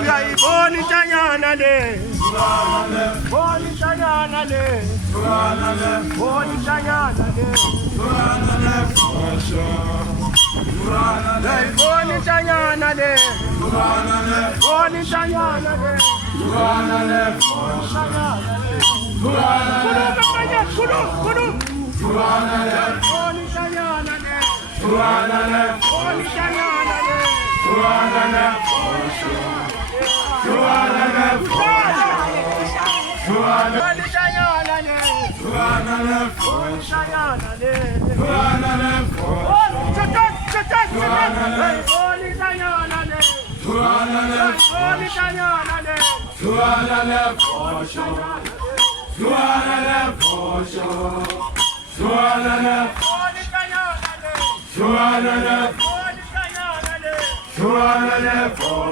uyayibona intanyana le, bona intanyana le, bona intanyana le, uyayibona intanyana le, bona intanyana le,